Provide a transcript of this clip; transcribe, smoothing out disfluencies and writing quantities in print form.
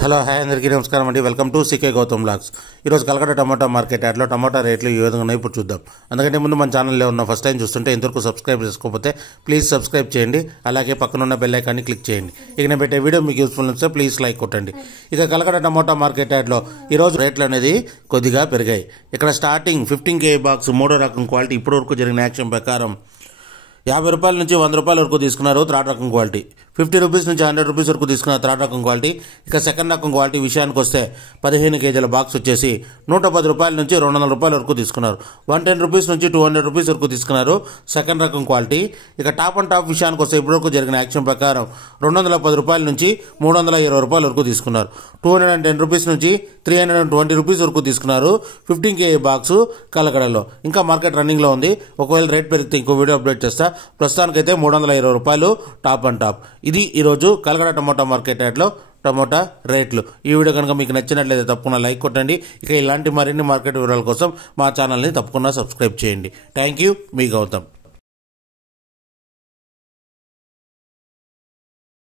Hello hi అందరికీ నమస్కారం అండి. Welcome to CK Gautam blogs. ఈరోజు కలకట్ట టమాటా మార్కెట్ యార్డ్లో టమాటా రేట్లు ఈ విధంగా ఉన్నాయి ఇప్పుడు చూద్దాం. అందుకంటే ముందు మన ఛానల్లో ఉన్న ఫస్ట్ టైం చూస్తుంటే ఇంతవరకు సబ్స్క్రైబ్ చేసుకోకపోతే ప్లీజ్ సబ్స్క్రైబ్ చేయండి. అలాగే పక్కనున్న బెల్ ఐకాన్ని క్లిక్ చేయండి. ఇక నేను పెట్టే వీడియో మీకు యూస్ఫుల్ వస్తే ప్లీజ్ లైక్ కొట్టండి. ఇక కలకట్ట టమాటా మార్కెట్ యార్డ్లో ఈరోజు రేట్లు అనేది కొద్దిగా పెరిగాయి. ఇక్కడ స్టార్టింగ్ 15 kg బాక్స్ మూడో రకం క్వాలిటీ ఇప్పటి వరకు జరిగిన యాక్షన్ ప్రకారం 50 రూపాయల నుంచి 100 రూపాయల వరకు తీసుకున్నారు థర్డ్ రకం క్వాలిటీ. 50 రూపీస్ నుంచి 100 రూపీస్ వరకు తీసుకున్నారు థర్డ్ రకం క్వాలిటీ. ఇక సెకండ్ రకం క్వాలిటీ విషయానికి వస్తే 15 kgల బాక్స్ వచ్చేసి 110 రూపాయల నుంచి 200 రూపాయల వరకు తీసుకున్నారు. 110 రూపీస్ నుంచి 200 రూపీస్ వరకు తీసుకున్నారు సెకండ్ రకం క్వాలిటీ. ఇక టాప్ అండ్ టాప్ విషయానికి వస్తే ఇప్పటివరకు జరిగిన యాక్షన్ ప్రకారం 210 రూపాయల నుంచి 320 రూపాయల వరకు తీసుకున్నారు. 210 రూపీస్ నుంచి 320 రూపీస్ వరకు తీసుకున్నారు 15 kg బాక్స్ కలకడలో. ఇంకా మార్కెట్ రన్నింగ్లో ఉంది. ఒకవేళ రేట్ పెరిగితే ఇంకో వీడియో అప్డేట్ చేస్తా. ప్రస్తుతానికైతే 320 రూపాయలు టాప్ అండ్ టాప్. ఇది ఈరోజు కలకడ టమోటా మార్కెట్ యార్డ్లో టమోటా రేట్లు. ఈ వీడియో కనుక మీకు నచ్చినట్లయితే తప్పకుండా లైక్ కొట్టండి. ఇక ఇలాంటి మరిన్ని మార్కెట్ వివరాల కోసం మా ఛానల్ని తప్పకుండా సబ్స్క్రైబ్ చేయండి. థ్యాంక్ యూ, మీ గౌతమ్.